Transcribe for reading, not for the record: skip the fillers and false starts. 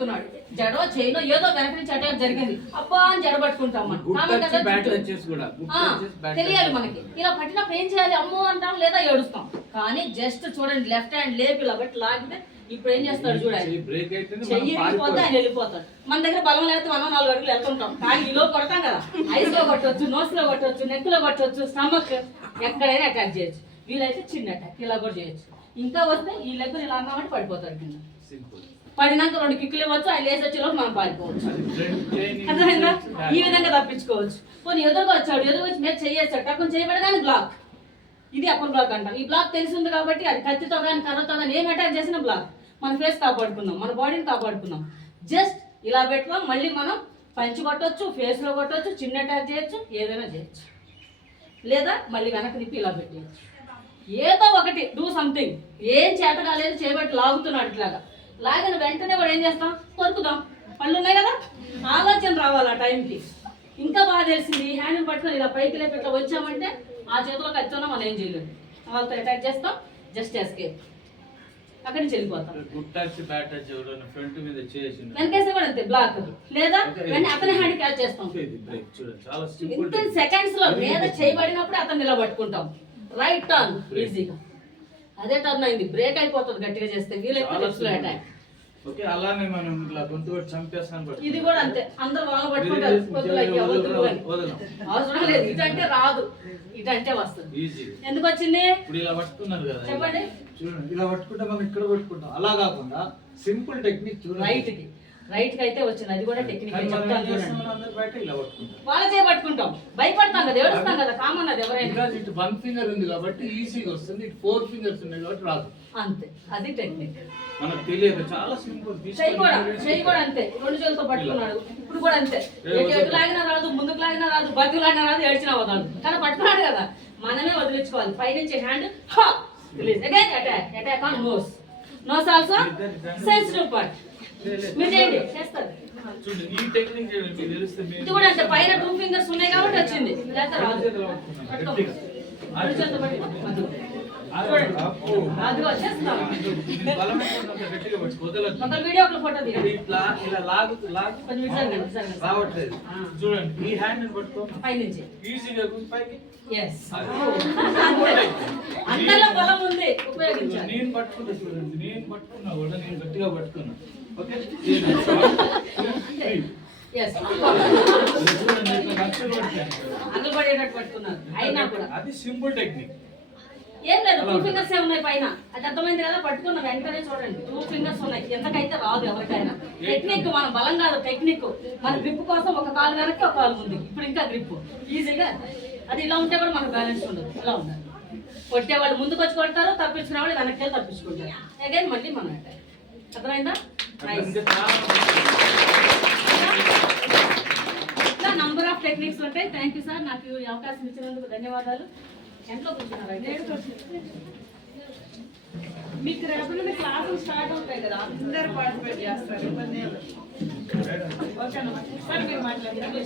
లాగుతున్నాడు, జడో చైనో ఏదో వెనక నుంచి అటాక్ జరిగింది, అబ్బా అని జడ పట్టుకుంటాం మనం. తెలియాలి మనకి. ఇలా పట్టినప్పుడు ఏం చేయాలి, అమ్మో అంటాం లేదా ఏడుస్తాం. కానీ జస్ట్ చూడండి, లెఫ్ట్ హ్యాండ్ లేపి ఇలా బట్టి లాగితే ఇప్పుడు ఏం చేస్తాడు చూడండి, చెయ్యి వెళ్ళిపోతే ఆయన వెళ్ళిపోతాడు. మన దగ్గర బలం లేకపోతే మనం 4 అడుగులు వెళ్తుంటాం. కానీ ఈలో కొడతాం కదా, ఐస్ లో కొట్టవచ్చు, నోస్ లో కొట్టవచ్చు, నెక్ లో కొట్టవచ్చు, స్టమక్ ఎక్కడైనా అటాక్ చేయొచ్చు. వీలైతే చిన్న అటాక్ ఇలా కూడా చేయొచ్చు. ఇంకా వస్తే ఈ లెగ్ ఇలా అన్నామంటే పడిపోతాడు కింద. పడినాక 2 కిక్కులు ఇవ్వచ్చు, ఆయన లేచి వచ్చేలోపు మనం పారిపోవచ్చు. అర్థమైందా? ఈ విధంగా తప్పించుకోవచ్చు. పోనీ ఎదురుగా వచ్చాడు, ఎదురు వచ్చి మీద చేయొచ్చాడు, టక్కుని చేయబడగానే బ్లాక్. ఇది అప్పర్ బ్లాక్ అంటాం. ఈ బ్లాక్ తెలిసి ఉంది కాబట్టి అది కత్తితో కానీ కర్రతో కానీ ఏం అటాక్ చేసినా బ్లాక్. మన ఫేస్ కాపాడుకున్నాం, మన బాడీని కాపాడుకున్నాం. జస్ట్ ఇలా పెట్టుకోం. మళ్ళీ మనం పంచి కొట్టవచ్చు, ఫేస్లో కొట్టవచ్చు, చిన్న అటాక్ చేయొచ్చు, ఏదైనా చేయొచ్చు. లేదా మళ్ళీ వెనక్కి తిప్పి ఇలా పెట్టేయచ్చు. ఏదో ఒకటి డూ సంథింగ్. ఏం చేత కాలేదు, చేయబట్టి లాగుతున్నాడు. ఇట్లాగా లాగిన వెంటనే కూడా ఏం చేస్తాం, కొరుకుదాం. పళ్ళు ఉన్నాయి కదా, ఆలోచన రావాలి ఆ టైంకి. ఇంకా బాగా తెలిసింది, ఈ హ్యాండిల్ పట్టుకొని ఇలా పైకి లేపి ఇట్లా వచ్చామంటే ఆ చేతిలో కత్తున్నా మనం ఏం చేయలేము. వాళ్ళతో అటాక్ చేస్తాం, జస్ట్ ఎస్కేప్, అక్కడి నుంచి వెళ్ళిపోతాం. వెనకేస్తే కూడా అంతే బ్లాక్. లేదా అతని హ్యాండ్ క్యాచ్ చేస్తాం ఇంత సెకండ్స్ లో. లేదా చేయబడినప్పుడు అతను నిలబట్టుకుంటాం. రైట్ టర్న్ ఈజీగా. అదే టర్న్ అయింది, బ్రేక్ అయిపోతుంది గట్టిగా చేస్తే. వీలైతే అటాక్. ఓకే, అలానే మనం ఇట్లా గొంతు చంపేస్తాం. ఇది కూడా అంతే, అందరూ వాళ్ళు పట్టుకుంటారు. అవసరం లేదు, ఇటంటే రాదు, ఇటంటే వస్తుంది. ఎందుకు వచ్చింది ఇప్పుడు ఇలా పట్టుకున్నారు కదా, చెప్పండి. చూడండి, ఇలా పట్టుకుంటే మనం ఇక్కడ పట్టుకుంటాం. అలా కాకుండా సింపుల్ టెక్నిక్ చూడండి. రైట్ కి అయితే వచ్చింది. అది కూడా టెక్నిక్ చెప్తాను చూడండి. వాళ్ళ చేపట్టుకుంటాం, భయపడతాం కదా, ఏడుస్తాం కదా, కామన్ అది ఎవరైనా. ఇటు 1 ఫింగర్ ఉంది కాబట్టి ఈజీగా వస్తుంది, ఇటు 4 ఫింగర్స్ ఉన్నాయి కాబట్టి రాదు. అంతే, అది టెక్నిక్. మనకు తెలియదు, చాలా సింపుల్. చెయ్యి కూడా అంతే, 2 చేతులతో పట్టుకున్నాడు. ఇప్పుడు కూడా అంతే, ఎటు లాగినా రాదు, ముందుకు లాగినా రాదు, బతుకు లాగినా రాదు, ఏడ్చినా వదలదు. కానీ పట్టుకున్నాడు కదా, మనమే వదిలించుకోవాలి. పైనుంచి hand release, again attack, attack on nose. Nose also sensitive part. మీరు చేయండి, చేస్తారు. ఇది కూడా అంటే పైన 2 ఫింగర్స్ ఉన్నాయి కాబట్టి వచ్చింది, లేకపోతే రాదు. చూడండి, ఈ హ్యాండ్ పట్టుకో పైనుంచి ఈజీగా పైకి. అందరిలో బలం ఉంది, ఉపయోగించాలి. నేను పట్టుకుంటా, చూడండి, నేను పట్టుకున్నా కూడా, నేను గట్టిగా పట్టుకున్నా. ఓకే, అది సింపుల్ టెక్నిక్. ఏం లేదు, 2 ఫింగర్స్ ఉన్నాయి పైన. అది అర్థమైంది కదా, పట్టుకున్న వెంటనే చూడండి 2 ఫింగర్స్ ఉన్నాయి. ఎంతకైతే రాదు ఎవరికైనా. టెక్నిక్ మన బలం కాదు, టెక్నిక్. మన గ్రిప్ కోసం ఒక కాలు వెనక్కి, ఒక కాలు ముందు. ఇప్పుడు ఇంకా గ్రిప్ ఈజీగా. అది ఇలా ఉంటే కూడా మనకు బ్యాలెన్స్ ఉండదు. ఇలా ఉండాలి. కొట్టే వాళ్ళు ముందుకు వచ్చి కొడతారు, తప్పించుకునే వాళ్ళు వెనక్కి వెళ్ళి తప్పించుకుంటారు. అగైన్ మళ్ళీ మనం అటాక్. అర్థమైందా? ఇలా నంబర్ ఆఫ్ టెక్నిక్స్ ఉంటాయి. థ్యాంక్ యూ సార్, నాకు ఈ అవకాశం ఇచ్చినందుకు ధన్యవాదాలు. ఎంతో కూర్చున్నారా? మీకు రేపు నుండి క్లాసులు స్టార్ట్ అవుతాయి కదా, అందరూ పార్టిసిపేట్ చేస్తారు. ఓకేనా సార్, మీరు మాట్లాడండి.